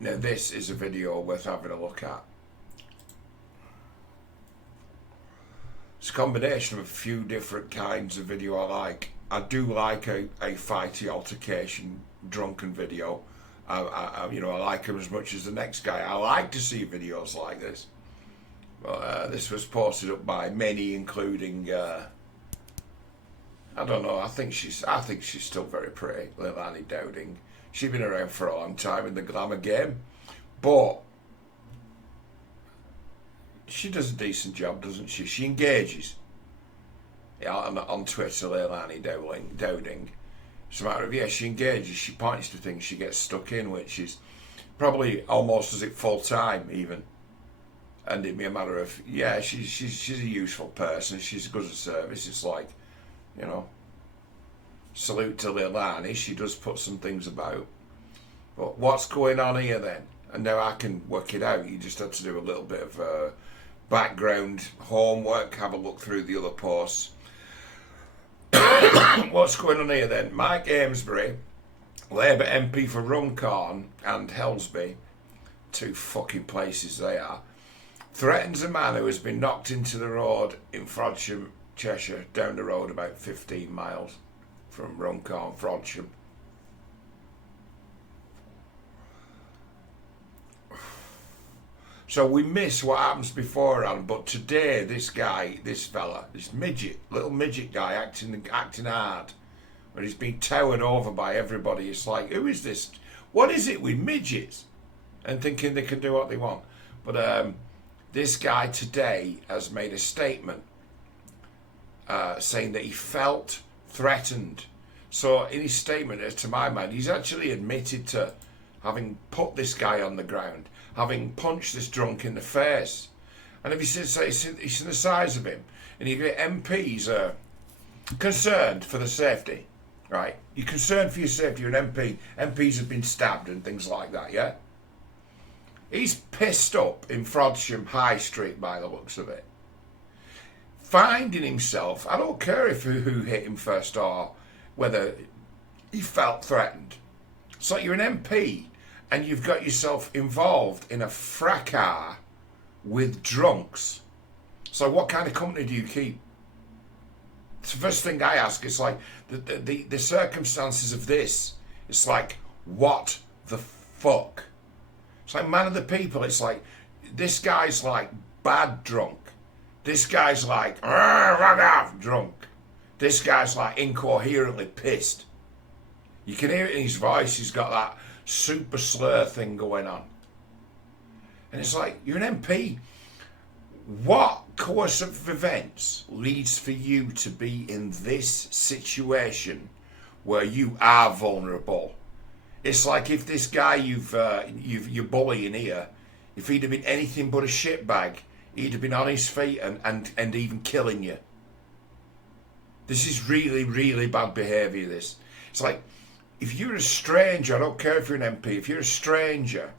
Now this is a video worth having a look at. It's a combination of a few different kinds of video I like. I do like a fighty altercation, drunken video. I like them as much as the next guy. I like to see videos like this. But this was posted up by many, including I don't know. I think she's still very pretty, Leilani Dowding. She's been around for a long time in the glamour game, but she does a decent job, doesn't she? She engages. Yeah, on Twitter, Leilani Dowding. It's a matter of, she engages, she points to things, she gets stuck in, which is probably almost as it full time even. And it'd be a matter of, she's a useful person, she's good at service. It's like, salute to Leilani, she does put some things about. But what's going on here then? And now I can work it out. You just had to do a little bit of background homework, have a look through the other posts. What's going on here then? Mike Amesbury, Labour MP for Runcorn and Helsby, two fucking places they are, threatens a man who has been knocked into the road in Frodsham, Cheshire, down the road about 15 miles from Runcorn, Frodsham. So we miss what happens beforehand, but today this guy, this fella, this midget, little midget guy acting hard, when he's been towered over by everybody, it's like, who is this? What is it with midgets? And thinking they can do what they want. But this guy today has made a statement saying that he felt threatened. So in his statement, to my mind, he's actually admitted to having put this guy on the ground, having punched this drunk in the face. And if you see the size of him, and you get MPs are concerned for the safety, right? You're concerned for your safety, you're an MP. MPs have been stabbed and things like that, yeah? He's pissed up in Frodsham High Street by the looks of it. Finding himself, I don't care if who hit him first or whether he felt threatened. It's like you're an MP and you've got yourself involved in a fracas with drunks. So what kind of company do you keep? It's the first thing I ask. It's like the circumstances of this. It's like, what the fuck? It's like man of the people. It's like, this guy's like bad drunk. This guy's like drunk. This guy's like incoherently pissed. You can hear it in his voice. He's got that super slur thing going on. And it's like, you're an MP. What course of events leads for you to be in this situation where you are vulnerable? It's like if this guy you're bullying here, if he'd have been anything but a shitbag, he'd have been on his feet and even killing you. This is really, really bad behaviour, this. It's like, if you're a stranger, I don't care if you're an MP, if you're a stranger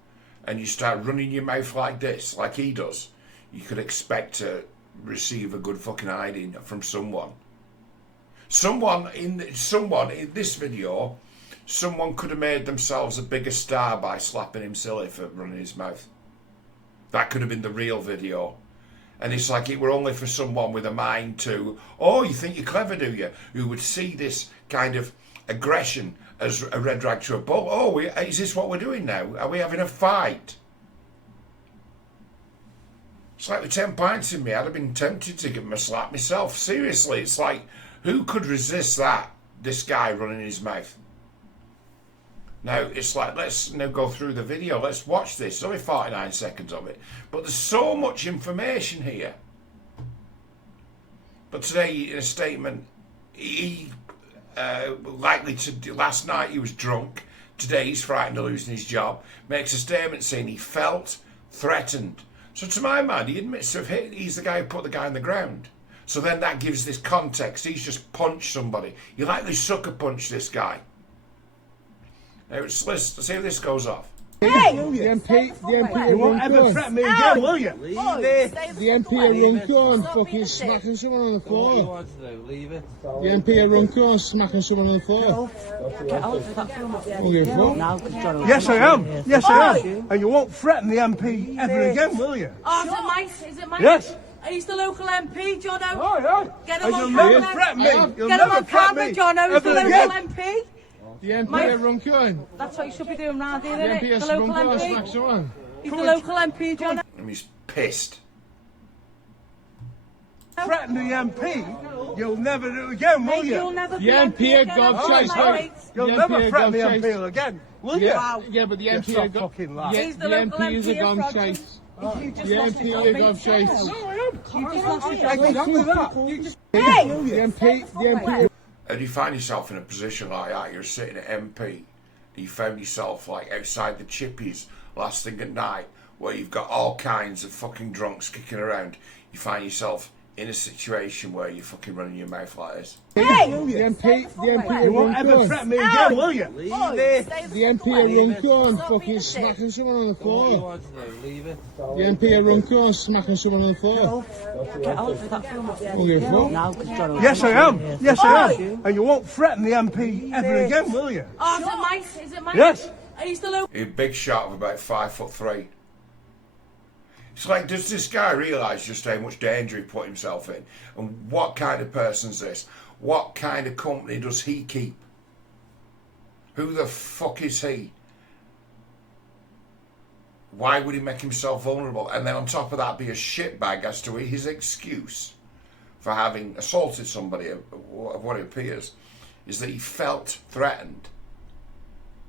and you start running your mouth like this, like he does, you could expect to receive a good fucking hiding from someone. Someone in this video, someone could have made themselves a bigger star by slapping him silly for running his mouth. That could have been the real video. And it's like it were only for someone with a mind to, oh, you think you're clever, do you? Who would see this kind of aggression as a red rag to a bull. Oh, is this what we're doing now? Are we having a fight? It's like with 10 pints in me, I'd have been tempted to give him a slap myself. Seriously, it's like, who could resist that? This guy running his mouth. Now, it's like, let's now go through the video. Let's watch this. There's only 49 seconds of it. But there's so much information here. But today, in a statement, last night he was drunk. Today he's frightened of losing his job. Makes a statement saying he felt threatened. So to my mind, he admits to have hit. He's the guy who put the guy on the ground. So then that gives this context. He's just punched somebody. He likely sucker punched this guy. Now let's see if this goes off. Hey! The MP You won't ever threaten me again, will you? Leave it. The MP are smacking someone on the floor. Leave it. The MP are smacking someone on the floor. Yes, I am. Yes, I am. And you won't threaten the MP ever again, will you? Oh, is it Mike? Is it Mike? Yes. He's the local MP, Jono. Oh, yeah. Get him And on you'll never camera. threaten me. You'll Get him never on threaten camera, me Jono. He's the ever local again. MP. The MP are running. That's what you should be doing round here, The isn't MP it? are The local smack MP. someone. He's the local MP, Jono. And he's pissed. Threaten the MP, you'll never do it again, will You'll you? never The be MP again. got Oh, chased my out. mates. You'll The never MP threaten the got MP again, will you? Yeah, but the You're MP so are got. fucking laugh. Yeah, He's the the local MPs are MP gone of chase. You just The lost MP your are gone job, chase. mate. No, I am. You just lost your job. Exactly that. You just... Hey! The MP. And you find yourself in a position like that, you're sitting at MP, you found yourself like outside the chippies last thing at night, where you've got all kinds of fucking drunks kicking around. You find yourself in a situation where you're fucking running your mouth like this. Hey! The MP You won't are ever threaten me again, will you? Leave it. The MP are fucking smacking someone on the floor. Leave it. The MP are smacking someone on the floor. Yes, I am. Yes, I am. And you won't threaten the MP ever again, will you? Oh, is it Mike? Is it Mike? Yes. He's the local... He's a big shot of about 5'3". It's like, does this guy realise just how much danger he put himself in? And what kind of person's this? What kind of company does he keep? Who the fuck is he? Why would he make himself vulnerable? And then on top of that be a shitbag as to his excuse for having assaulted somebody, what it appears, is that he felt threatened.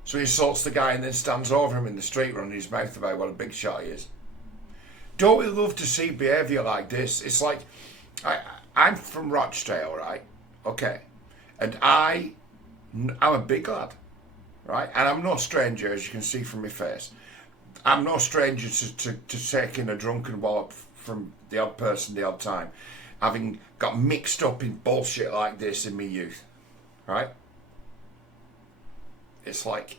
So he assaults the guy and then stands over him in the street running his mouth about what a big shot he is. Don't we love to see behaviour like this? It's like, I'm from Rochdale, right? Okay. And I'm a big lad, right? And I'm no stranger, as you can see from my face. I'm no stranger to taking a drunken wallop from the odd person the odd time, having got mixed up in bullshit like this in my youth, right? It's like,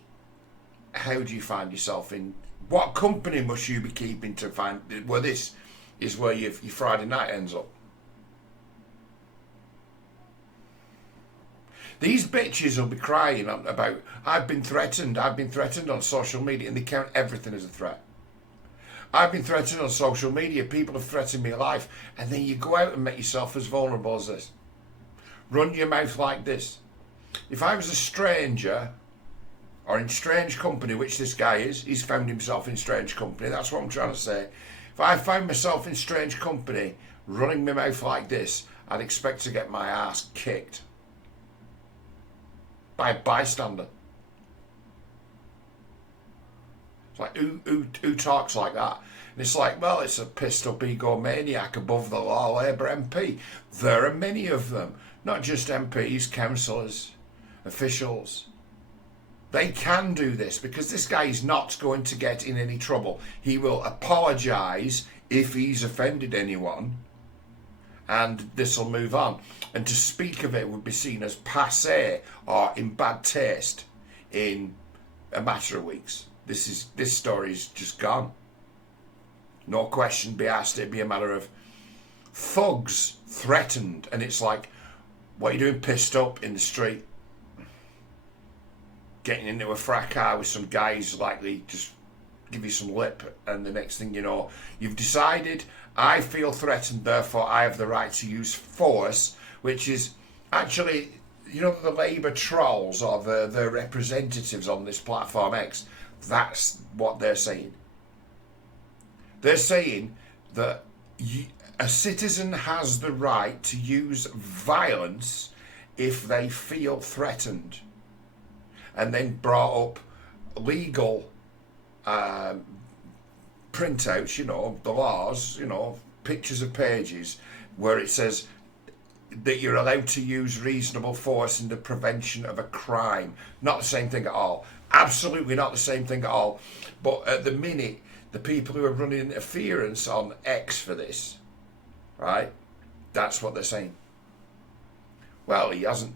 how do you find yourself in... What company must you be keeping to find where this is where your Friday night ends up? These bitches will be crying about, I've been threatened on social media, and they count everything as a threat. I've been threatened on social media, people have threatened my life, and then you go out and make yourself as vulnerable as this. Run your mouth like this. If I was a stranger... or in strange company, which this guy is, he's found himself in strange company, that's what I'm trying to say. If I found myself in strange company, running my mouth like this, I'd expect to get my ass kicked by a bystander. It's like, who talks like that? And it's like, well, it's a pissed up egomaniac above the law Labour MP. There are many of them, not just MPs, councillors, officials. They can do this because this guy is not going to get in any trouble. He will apologise if he's offended anyone, and this will move on. And to speak of it would be seen as passé or in bad taste in a matter of weeks. This story's just gone. No question be asked. It'd be a matter of thugs threatened, and it's like, what are you doing pissed up in the street? Getting into a fracas with some guys likely just give you some lip, and the next thing you know, you've decided, I feel threatened, therefore I have the right to use force, which is actually, you know, the Labour trolls or the representatives on this platform X, that's what they're saying. They're saying that a citizen has the right to use violence if they feel threatened. And then brought up legal printouts, you know, the laws, you know, pictures of pages where it says that you're allowed to use reasonable force in the prevention of a crime. Not the same thing at all. Absolutely not the same thing at all. But at the minute, the people who are running interference on X for this, right, that's what they're saying. Well, he hasn't.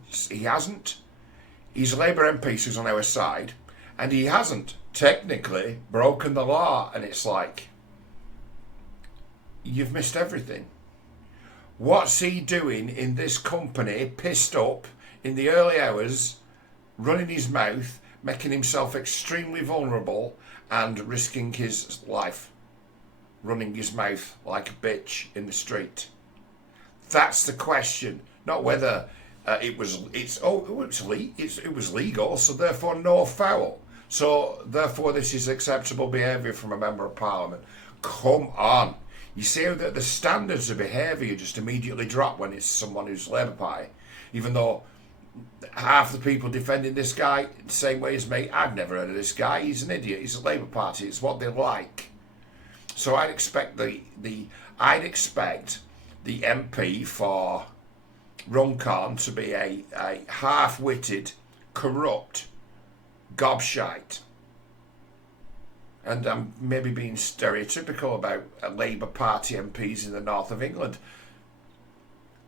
He's a Labour MP who's on our side, and he hasn't technically broken the law, and it's like, you've missed everything. What's he doing in this company, pissed up in the early hours, running his mouth, making himself extremely vulnerable and risking his life, running his mouth like a bitch in the street? That's the question, not whether it was legal, so therefore no foul. So therefore this is acceptable behaviour from a member of parliament. Come on. You see how that the standards of behaviour just immediately drop when it's someone who's Labour Party, even though half the people defending this guy the same way as me, I've never heard of this guy, he's an idiot, he's a Labour Party, it's what they like. So I'd expect the MP for Runcorn to be a half-witted, corrupt gobshite. And I'm maybe being stereotypical about Labour Party MPs in the north of England.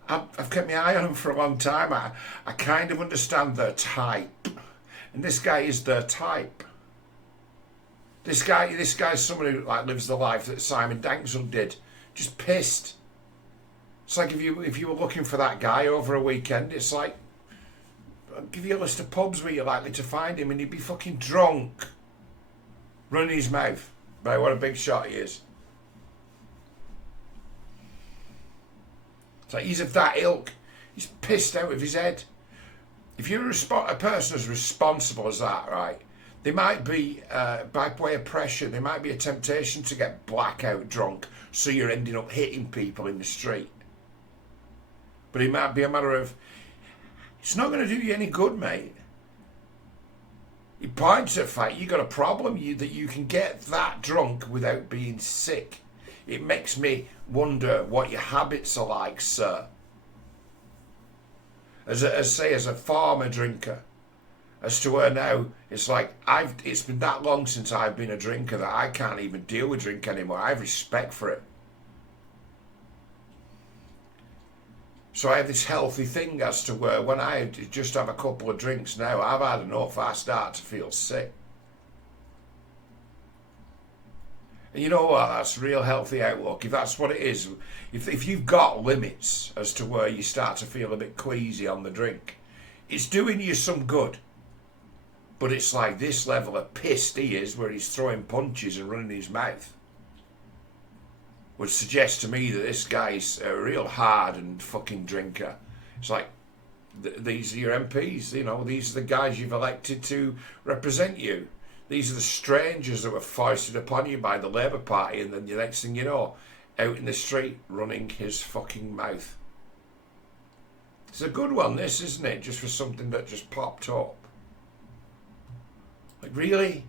I've kept my eye on them for a long time. I kind of understand their type. And this guy is their type. This guy's someone who like lives the life that Simon Danksel did. Just pissed. It's like if you were looking for that guy over a weekend, it's like, I'll give you a list of pubs where you're likely to find him, and he'd be fucking drunk, running his mouth about what a big shot he is. It's like he's of that ilk. He's pissed out of his head. If you're a person as responsible as that, right, there might be, by way of pressure, there might be a temptation to get blackout drunk, so you're ending up hitting people in the street. But it might be a matter of, it's not going to do you any good, mate. He points at the fact you got a problem that you can get that drunk without being sick. It makes me wonder what your habits are like, sir. As a former drinker, as to where now it's like it's been that long since I've been a drinker that I can't even deal with drink anymore. I have respect for it. So I have this healthy thing as to where when I just have a couple of drinks now, I've had enough, I start to feel sick. And you know what, that's a real healthy outlook. If that's what it is, if you've got limits as to where you start to feel a bit queasy on the drink, it's doing you some good. But it's like this level of pissed he is, where he's throwing punches and running his mouth, would suggest to me that this guy's a real hard and fucking drinker. It's like, these are your MPs, you know, these are the guys you've elected to represent you. These are the strangers that were foisted upon you by the Labour Party, and then the next thing you know, out in the street running his fucking mouth. It's a good one, this, isn't it? Just for something that just popped up. Like, really?